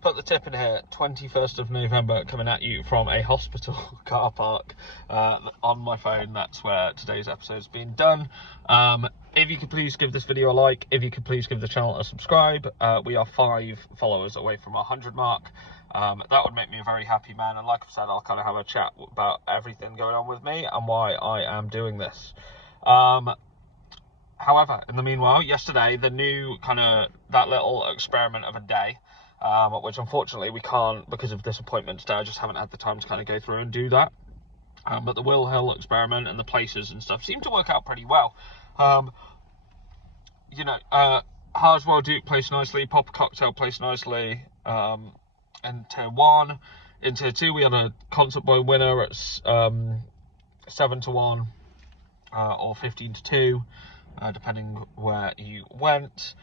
put the tip in here. 21st of November, coming at you from a hospital car park on my phone. That's where today's episode is being done. If you could please give this video a like, if you could please give the channel a subscribe. We are 5 followers away from our 100 mark. That would make me a very happy man, and like I said, I'll kind of have a chat about everything going on with me and why I am doing this. However, in the meanwhile, yesterday, the new that little experiment of a day, which unfortunately we can't, because of this appointment today, I just haven't had the time to kind of go through and do that. But the Will Hill experiment and the places and stuff seem to work out pretty well. Harswell Duke placed nicely, Pop Cocktail placed nicely in Tier 1. In Tier 2, we had a Concert Boy winner at 7-1 or 15-2. Depending where you went.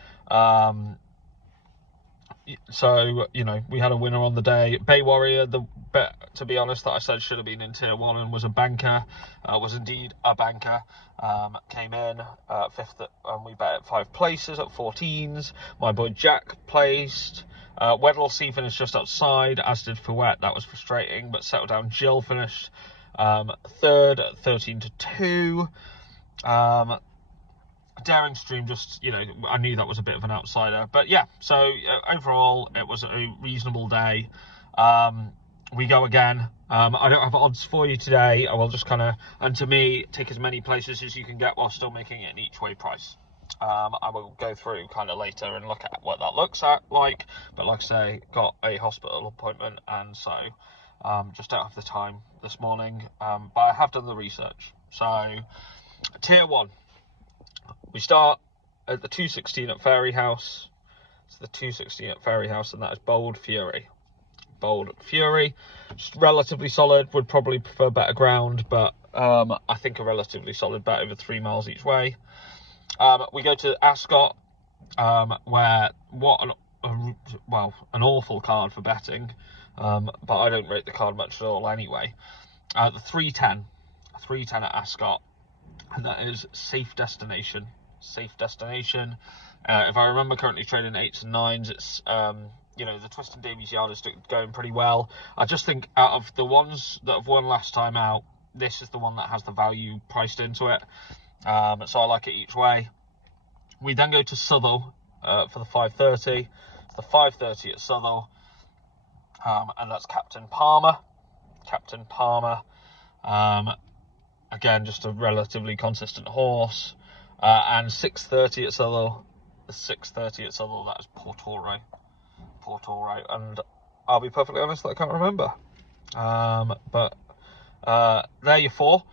So, we had a winner on the day. Bay Warrior, the bet, to be honest, that I said should have been in Tier 1 and was a banker, was indeed a banker. Came in 5th, and we bet at 5 places at 14s. My boy Jack placed. Weddlesey finished just outside, as did Fouette. That was frustrating, but Settle Down Jill finished 3rd at 13-2. Daring Stream, just, I knew that was a bit of an outsider. But yeah, so overall, it was a reasonable day. We go again. I don't have odds for you today. I will just and to me, take as many places as you can get while still making it an each way price. I will go through later and look at what that looks like. But like I say, got a hospital appointment, and so just don't have the time this morning. But I have done the research. So, Tier 1. We start at the 216 at Fairy House. It's the 216 at Fairy House, and that is Bold Fury. Bold Fury, just relatively solid. Would probably prefer better ground, but I think a relatively solid bet over 3 miles each way. We go to Ascot, where an awful card for betting, but I don't rate the card much at all anyway. The 310 at Ascot. And that is Safe Destination. If I remember currently trading 8s and 9s, it's the Twiston Davies Yard is going pretty well. I just think out of the ones that have won last time out, this is the one that has the value priced into it. So I like it each way. We then go to Southwell for the 5:30. It's the 5:30 at Southwell, and that's Captain Palmer. Again, just a relatively consistent horse. And 6:30 at Southwell. The 6:30 at Southwell, that is Portoro. And I'll be perfectly honest, I can't remember. But there you 4.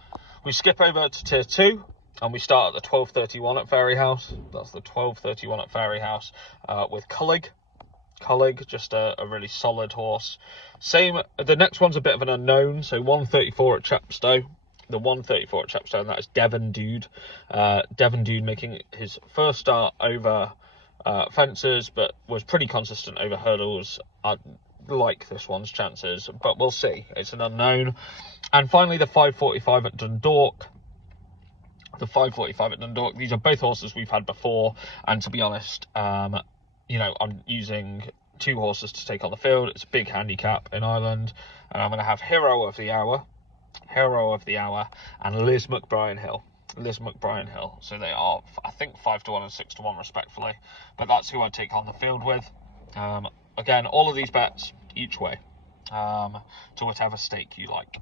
We skip over to Tier 2, and we start at the 12:31 at Fairy House. That's the 12:31 at Fairy House with Cullig, just a really solid horse. The next one's a bit of an unknown, so 134 at Chepstow. The 134 at Chepstow, and that is Devon Dude. Devon Dude making his first start over fences, but was pretty consistent over hurdles. I like this one's chances, but we'll see. It's an unknown. And finally, the 5:45 at Dundalk. These are both horses we've had before, and to be honest, I'm using 2 horses to take on the field. It's a big handicap in Ireland, and I'm going to have Hero of the Hour, and Liz McBrien Hill. So they are, I think, 5-1 and 6-1 respectfully, but that's who I take on the field with. Again, all of these bets each way, to whatever stake you like.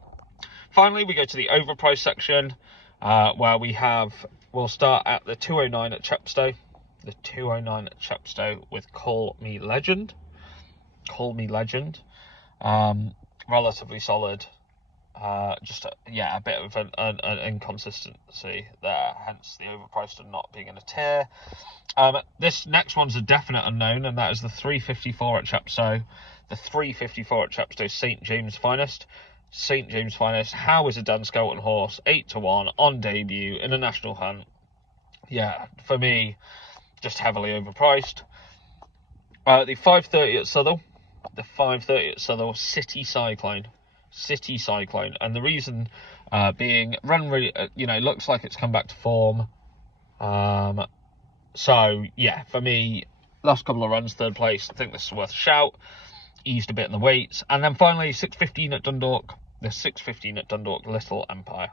Finally, we go to the overpriced section, where we'll start at the 209 at Chepstow. The 209 at Chepstow with Call Me Legend. Relatively solid. Just a bit of an inconsistency there, hence the overpriced and not being in a tier. This next one's a definite unknown, and that is the 354 at Chepstow. The 354 at Chepstow, St James Finest. How is a Dan Skelton horse? 8-1 on debut in a national hunt. Yeah, for me, just heavily overpriced. The 5:30 at Southwell. City Cyclone, and the reason being, run really, looks like it's come back to form. So yeah, for me, last couple of runs, 3rd place. I think this is worth a shout. eased a bit in the weights. And then finally 6:15 at Dundalk. The 6:15 at Dundalk, Little Empire.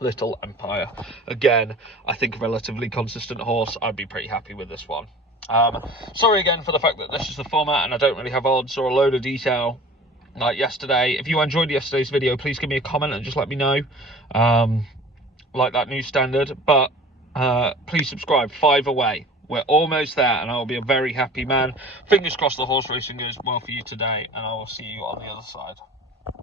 Little Empire. Again, I think a relatively consistent horse. I'd be pretty happy with this one. Sorry again for the fact that this is the format and I don't really have odds or a load of detail like yesterday. If you enjoyed yesterday's video, please give me a comment and just let me know. Like that new standard. But please subscribe. 5 away. We're almost there and I'll be a very happy man. Fingers crossed the horse racing goes well for you today, and I will see you on the other side.